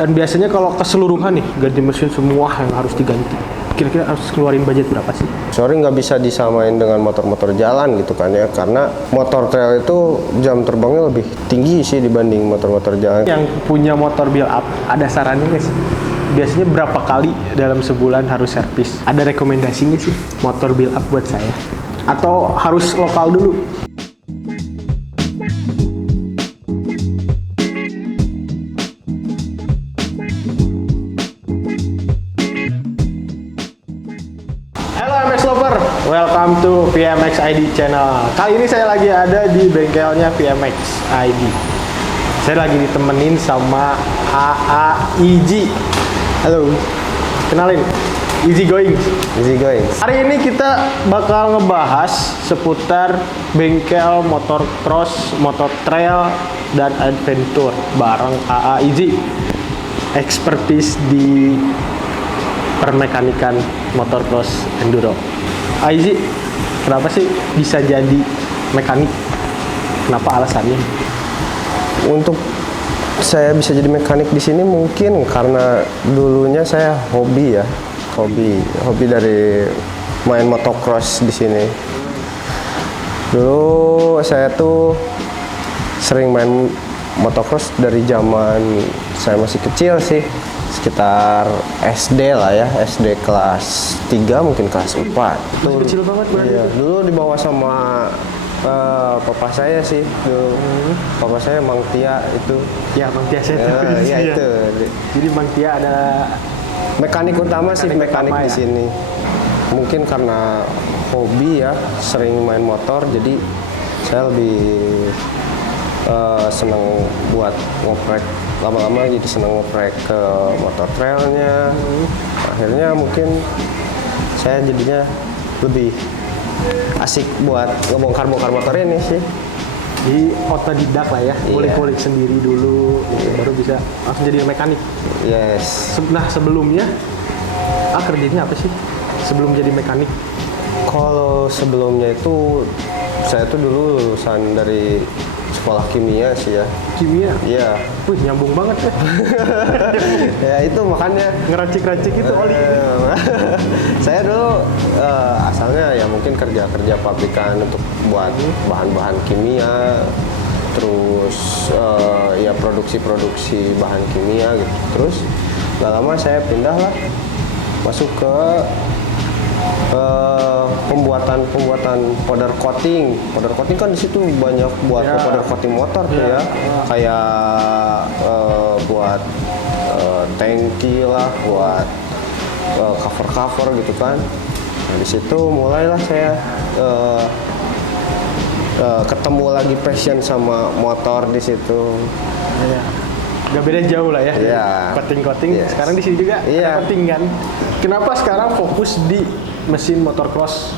Dan biasanya kalau keseluruhan nih ganti mesin semua yang harus diganti, kira-kira harus keluarin budget berapa sih? Sorry, nggak bisa disamain dengan motor-motor jalan gitu kan ya, karena motor trail itu jam terbangnya lebih tinggi sih dibanding motor-motor jalan. Yang punya motor build up, ada sarannya nggak sih? Biasanya berapa kali dalam sebulan harus servis? Ada rekomendasinya sih motor build up buat saya? Atau harus lokal dulu? Welcome to VMX ID channel. Kali ini saya lagi ada di bengkelnya VMX ID. Saya lagi ditemenin sama AAIG. Halo, kenalin, Easy Going. Easy going. Hari ini kita bakal ngebahas seputar bengkel motor cross, motor trail, dan adventure bareng AAIG. Expertise di permekanikan motor cross enduro. Aizi, kenapa sih bisa jadi mekanik? Kenapa alasannya? Untuk saya bisa jadi mekanik di sini mungkin karena dulunya saya hobi ya, hobi dari main motocross di sini. Dulu saya tuh sering main motocross dari zaman saya masih kecil sih. Sekitar SD lah ya, SD kelas 3 mungkin kelas 4. Masih kecil banget berarti. Iya, dulu dibawa sama papa saya sih. Papa saya Mang Tia itu. Ya, Mang Tia saya tahu. Iya itu. Jadi Mang Tia ada mekanik utama sih, mekanik utama di ya? sini. Mungkin karena hobi ya, sering main motor, jadi saya lebih senang buat ngoprek. Lama-lama jadi senang ngoprek ke motor trailnya. Akhirnya mungkin saya jadinya lebih asik buat ngebongkar-bongkar motor ini sih. Jadi otodidak lah ya, kulik-kulik sendiri dulu, baru bisa langsung jadi mekanik. Yes. Nah sebelumnya, kerjanya apa sih sebelum jadi mekanik? Kalau sebelumnya itu saya tuh dulu lulusan dari sekolah kimia sih ya. Kimia? Iya. Wih, nyambung banget ya. Ya itu makanya Ngeracik-racik itu oli. Saya dulu asalnya ya mungkin kerja pabrikan untuk buat bahan-bahan kimia, terus ya produksi bahan kimia gitu. Terus gak lama saya pindah lah masuk ke pembuatan powder coating kan di situ banyak buat powder coating motor tuh ya, kayak buat tangki lah, buat cover gitu kan. Nah, di situ mulailah saya ketemu lagi passion sama motor di situ. Ya. Gak beda jauh lah ya. Iya. Coating. Yes. Sekarang di sini juga Iya. ada coating kan. Kenapa sekarang fokus di mesin motocross?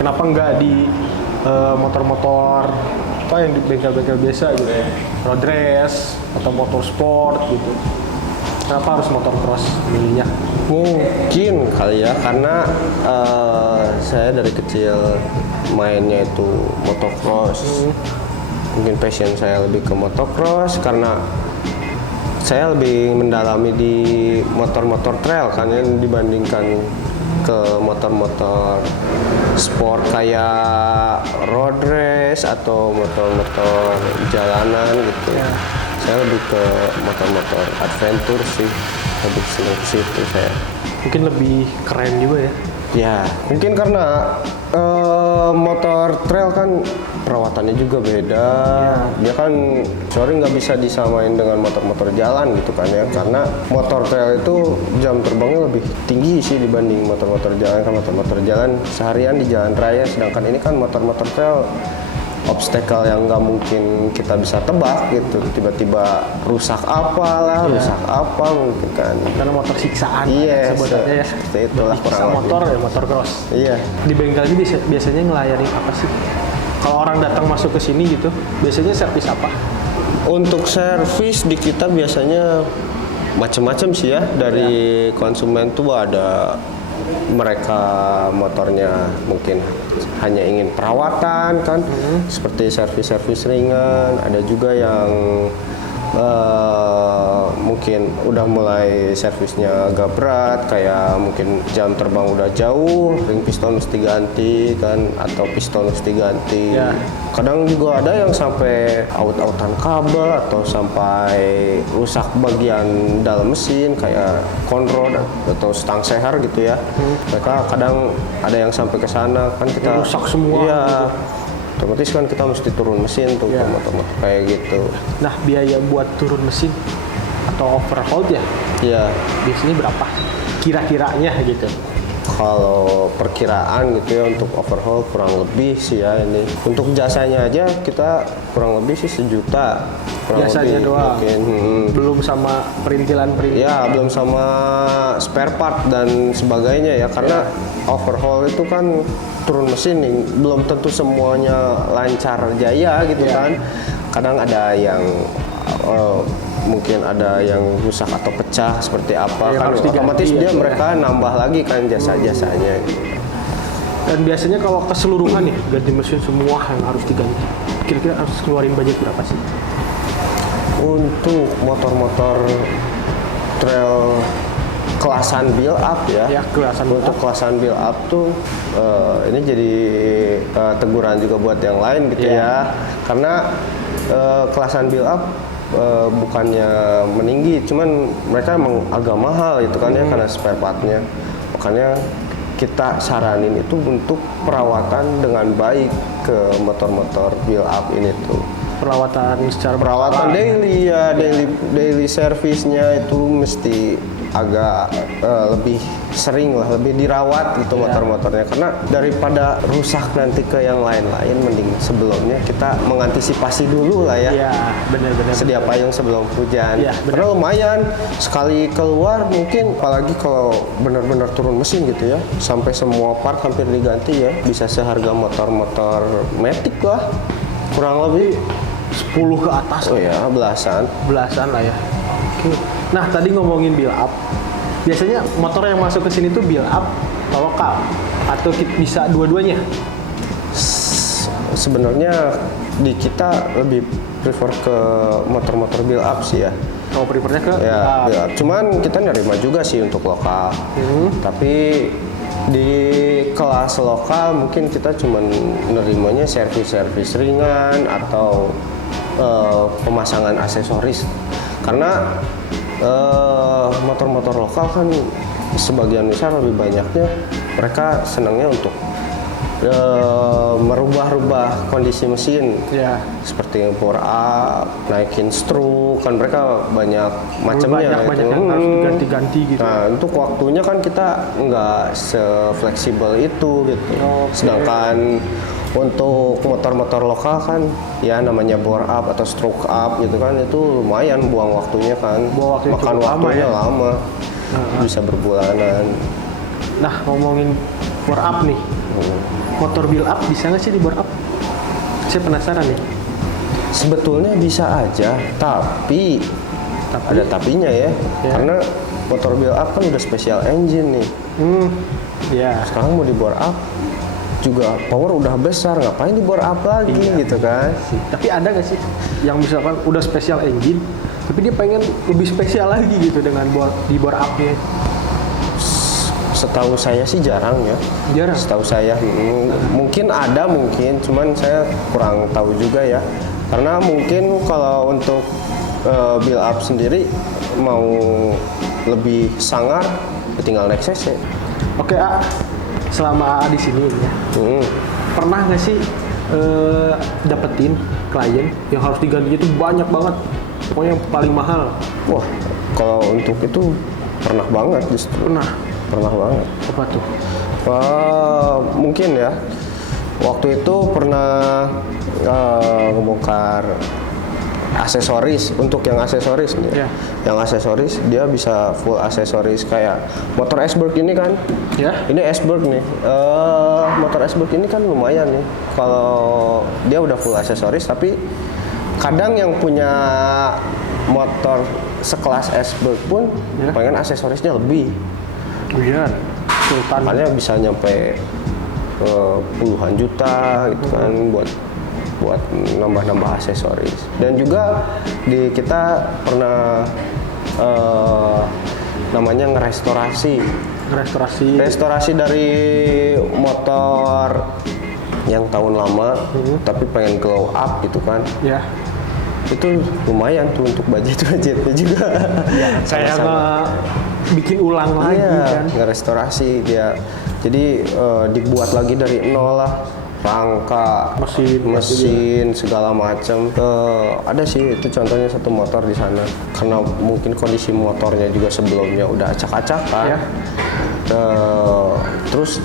Kenapa nggak di motor-motor apa yang di bengkel-bengkel biasa gitu? Road race atau motorsport gitu. Kenapa harus motocross milihnya? Mungkin kali ya, karena saya dari kecil mainnya itu motocross. Mungkin passion saya lebih ke motocross karena saya lebih mendalami di motor-motor trail kan ya, dibandingkan ke motor-motor sport kayak road race atau motor-motor jalanan gitu. Ya. Saya lebih ke motor-motor adventure sih, lebih senang ke situ saya. Mungkin lebih keren juga ya. Ya, mungkin karena motor trail kan perawatannya juga beda. Dia kan nggak bisa disamain dengan motor-motor jalan gitu kan ya. Karena motor trail itu jam terbangnya lebih tinggi sih dibanding motor-motor jalan. Kan motor-motor jalan seharian di jalan raya, sedangkan ini kan motor-motor trail obstacle yang nggak mungkin kita bisa tebak gitu, tiba-tiba rusak apa mungkin kan, Karena motor siksaan sebutannya ya. Seperti itulah Siksa kurang motor lebih. ya, motor cross. Iya. Di bengkel ini biasanya ngelayarin apa sih? Kalau orang datang masuk ke sini gitu, biasanya servis apa? Untuk servis di kita biasanya macam-macam sih ya. Dari konsumen tuh ada mereka motornya mungkin hanya ingin perawatan kan, seperti servis-servis ringan. Ada juga yang mungkin udah mulai servisnya agak berat, kayak mungkin jam terbang udah jauh, ring piston mesti ganti kan, atau piston mesti ganti. Ya. Kadang juga ada yang sampai out-outan kabel atau sampai rusak bagian dalam mesin kayak conrod atau stang seher gitu ya. Mereka kadang ada yang sampai ke sana kan, kita Rusak semua Iya. gitu. Otomatis kan kita mesti turun mesin tuh Ya. motor-motor kayak gitu. Nah, biaya buat turun mesin atau overhaul ya, Iya. biasanya berapa? Kira-kiranya gitu. Kalau perkiraan gitu ya untuk overhaul kurang lebih sih ya ini. Untuk jasanya aja kita kurang lebih sih 1 juta. Kurang Jasanya lebih, doang. mungkin. Belum sama perintilan-perintilan. Ya, belum sama spare part dan sebagainya ya, karena overhaul itu kan turun mesin nih, belum tentu semuanya lancar jaya gitu Ya. kan. Kadang ada yang mungkin ada yang rusak atau pecah seperti apa Yang kan, harus diganti otomatis ya, dia ya. mereka nambah lagi kan jasa-jasanya. Dan biasanya kalau keseluruhan nih ganti mesin semua yang harus diganti, kira-kira harus keluarin budget berapa sih? Untuk motor-motor trail kelasan build up ya, Kelasan build untuk up. kelasan build up tuh ini jadi teguran juga buat yang lain gitu Iya. ya, karena kelasan build up bukannya meninggi, cuman mereka emang agak mahal gitu kan ya, karena spare partnya. Makanya kita saranin itu untuk perawatan dengan baik ke motor-motor build up ini tuh. Perawatan secara Perawatan berkala. daily ya, daily service-nya itu mesti agak lebih sering lah, lebih dirawat gitu motor-motornya, karena daripada rusak nanti ke yang lain-lain, mending sebelumnya kita mengantisipasi dulu lah ya. Iya, benar-benar. Sedia payung sebelum hujan. Iya, benar. Karena lumayan sekali keluar, mungkin apalagi kalau benar-benar turun mesin gitu ya, sampai semua part hampir diganti ya, bisa seharga motor-motor Matic lah, kurang lebih. 10 ke atas. Oh ya, belasan. Belasan lah ya. Oke. Nah, tadi ngomongin build up. Biasanya motor yang masuk ke sini tuh build up atau lokal, atau bisa dua-duanya? Sebenarnya di kita lebih prefer ke motor-motor build up sih ya. Kalau prefernya ke Ya, build build up. up. Cuman kita nerima juga sih untuk lokal. Tapi di kelas lokal mungkin kita cuman nerimanya servis-servis ringan atau pemasangan aksesoris. Karena motor-motor lokal kan sebagian besar lebih banyaknya mereka senangnya untuk merubah-rubah kondisi mesin, Ya. seperti bore up, naikin stroke, kan mereka banyak macamnya. Banyak yang harus diganti-ganti gitu. Nah, untuk waktunya kan kita nggak se-fleksibel itu gitu. Oke. Sedangkan untuk motor-motor lokal kan ya namanya bore up atau stroke up gitu kan, itu lumayan buang waktunya kan. Buang waktunya Makan cukup lama waktunya ya. lama. Bisa berbulanan. Nah, ngomongin bore up nih. Motor build up bisa nggak sih di bore up? Saya penasaran nih. Sebetulnya bisa aja, tapi ada tapinya ya. Ya. Karena motor build up kan udah special engine nih. Ya. Sekarang mau di bore up juga power udah besar, ngapain di bore up lagi gitu kan? Tapi ada nggak sih yang misalkan udah special engine, tapi dia pengen lebih spesial lagi gitu dengan di bore up-nya? Setahu saya sih jarang ya. Jarang? Setahu saya mungkin ada, mungkin cuman saya kurang tahu juga ya. Karena mungkin kalau untuk build up sendiri mau lebih sangar, ya tinggal naik cc. Oke, A. Selama A di sini ya, pernah nggak sih dapetin klien yang harus diganti itu banyak banget, pokoknya yang paling mahal? Wah, kalau untuk itu pernah banget justru. Pernah banget. Apa tuh? Mungkin ya. Waktu itu pernah ngebongkar aksesoris. Untuk yang aksesoris nih. Ya. Yang aksesoris dia bisa full aksesoris kayak motor Ashburg ini kan. Ya. Ini Ashburg nih. Motor Ashburg ini kan lumayan nih. Kalau dia udah full aksesoris, tapi kadang yang punya motor sekelas Ashburg pun pengen aksesorisnya lebih. Iya. Sultan. Makanya bisa nyampe puluhan juta gitu kan buat buat nambah-nambah aksesoris. Dan juga kita pernah namanya restorasi dari motor yang tahun lama tapi pengen glow up gitu kan. Ya. Itu lumayan tuh untuk budgetnya juga. Kayak bikin ulang lagi kan. Ngerestorasi dia. Jadi dibuat lagi dari nol lah. Rangka, mesin segala macam. Ada sih itu contohnya satu motor di sana. Karena mungkin kondisi motornya juga sebelumnya udah acak-acakan. Ya. Terus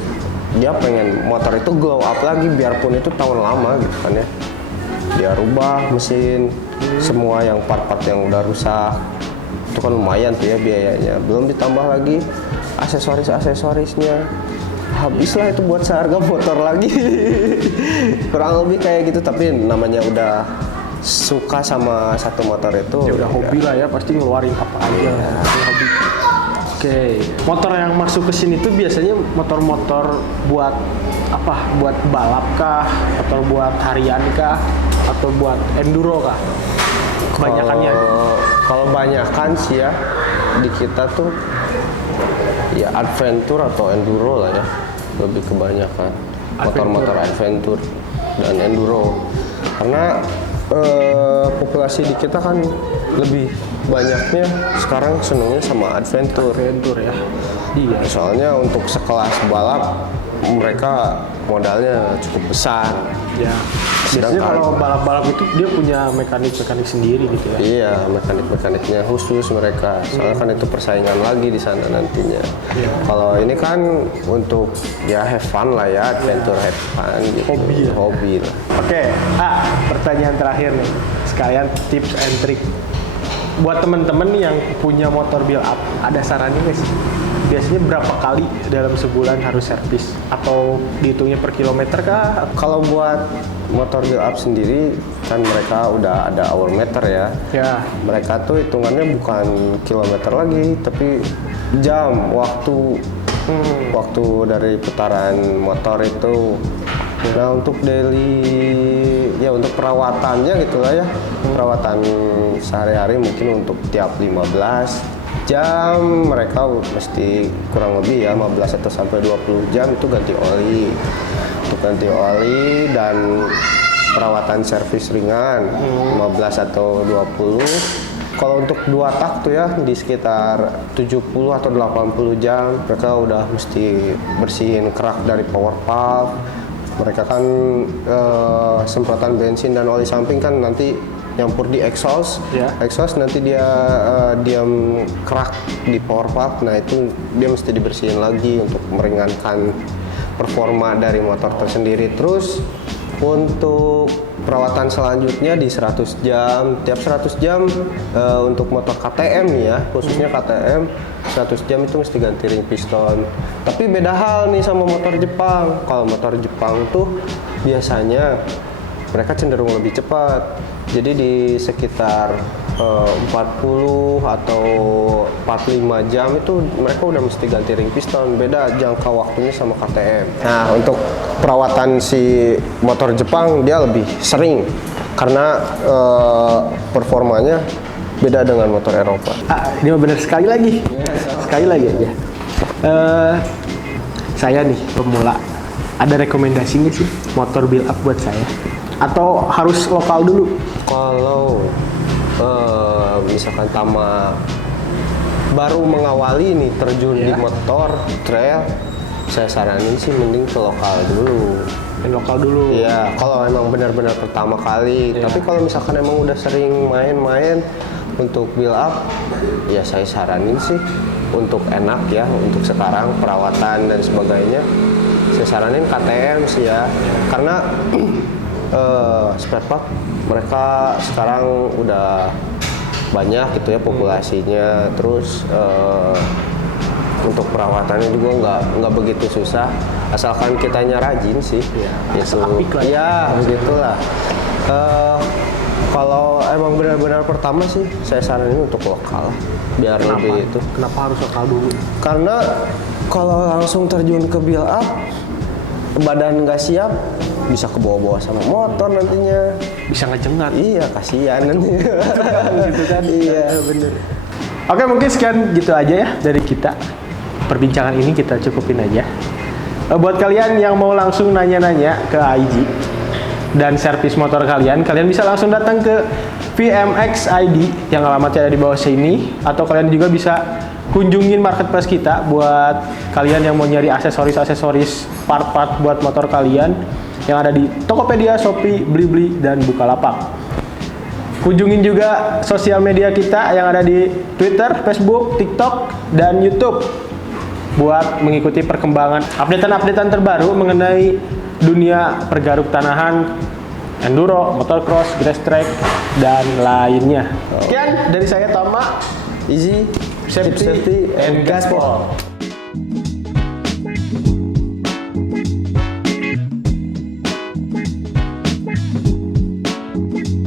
dia pengen motor itu glow up lagi biarpun itu tahun lama gitu kan ya. Dia rubah mesin, semua yang part-part yang udah rusak. Itu kan lumayan tuh ya biayanya. Belum ditambah lagi aksesorisnya. Habislah itu buat seharga motor lagi. Kurang lebih kayak gitu, tapi namanya udah suka sama satu motor itu ya udah hobi lah ya, pasti ngeluarin apa aja. Hobi. Oke. Motor yang masuk ke sini tuh biasanya motor-motor buat apa? Buat balap kah? Atau buat harian kah? Atau buat enduro kah? Kebanyakannya. Kalau banyakan sih ya di kita tuh ya adventure atau enduro lah ya, lebih kebanyakan motor-motor adventure dan enduro karena populasi di kita kan lebih banyaknya sekarang senengnya sama adventure ya. Iya. Soalnya untuk sekelas balap mereka modalnya cukup besar. Ya. Biasanya kalau balap-balap itu dia punya mekanik sendiri gitu ya. Iya, mekaniknya khusus mereka. Soalnya kan itu persaingan lagi di sana nantinya. Iya. Kalau ini kan untuk ya have fun lah ya, adventure have fun gitu. Hobi lah. Oke, pertanyaan terakhir nih. Sekalian tips and trick. Buat teman-teman yang punya motor build up, ada sarannya nggak sih? Biasanya berapa kali dalam sebulan harus servis? Atau dihitungnya per kilometer kah? Kalau buat motor build up sendiri kan mereka udah ada hour meter ya. Ya. Mereka tuh hitungannya bukan kilometer lagi, tapi jam, waktu dari putaran motor itu. Nah untuk daily, ya untuk perawatannya gitulah ya. Perawatan sehari-hari mungkin untuk tiap 15 jam mereka mesti kurang lebih ya 15 atau sampai 20 jam itu ganti oli. Untuk ganti oli dan perawatan servis ringan 15 atau 20. Kalau untuk 2 tak tuh ya di sekitar 70 atau 80 jam mereka udah mesti bersihin kerak dari power valve. Mereka kan semprotan bensin dan oli samping kan nanti nyampur di exhaust. Exhaust nanti dia diam kerak di power valve. Nah itu dia mesti dibersihin lagi untuk meringankan performa dari motor tersendiri. Terus untuk perawatan selanjutnya di 100 jam, tiap 100 jam untuk motor KTM ya, khususnya KTM 100 jam itu mesti ganti ring piston. Tapi beda hal nih sama motor Jepang. Kalau motor Jepang tuh biasanya mereka cenderung lebih cepat. Jadi di sekitar 40 atau 45 jam itu mereka udah mesti ganti ring piston. Beda jangka waktunya sama KTM. Nah, untuk perawatan si motor Jepang dia lebih sering karena performanya beda dengan motor Eropa. Ini benar sekali lagi. Sekali lagi aja. Saya nih pemula, ada rekomendasi nggak sih motor build up buat saya? Atau harus lokal dulu? Kalau misalkan baru mengawali nih terjun di motor trail, saya saranin sih mending ke lokal dulu. Lokal dulu. Iya, kalau emang benar-benar pertama kali. Tapi kalau misalkan emang udah sering main-main untuk build up, ya saya saranin sih untuk enak ya, untuk sekarang perawatan dan sebagainya, saya saranin KTM sih ya, karena spare part mereka sekarang udah banyak gitu ya populasinya. Terus untuk perawatannya juga nggak begitu susah, asalkan kitanya rajin sih. Itu ya begitulah. Kalau emang benar-benar pertama sih saya saranin untuk lokal biar lebih itu. Kenapa harus lokal dulu? Karena kalau langsung terjun ke build up badan nggak siap bisa kebawa-bawa sama motor nantinya. Bisa ngejengat. Iya, kasihan nanti. Gitu kan? Iya. Bener. Oke, mungkin sekian gitu aja ya dari kita. Perbincangan ini kita cukupin aja. Buat kalian yang mau langsung nanya-nanya ke IG dan servis motor kalian bisa langsung datang ke VMX ID yang alamatnya ada di bawah sini, atau kalian juga bisa kunjungin marketplace kita buat kalian yang mau nyari aksesoris part-part buat motor kalian yang ada di Tokopedia, Shopee, Blibli, dan Bukalapak. Kunjungin juga sosial media kita yang ada di Twitter, Facebook, TikTok, dan YouTube buat mengikuti perkembangan updatean terbaru mengenai dunia pergaruk tanahan, enduro, motocross, grass track, dan lainnya. Sekian dari saya Tama, Easy, safety, and gaspol.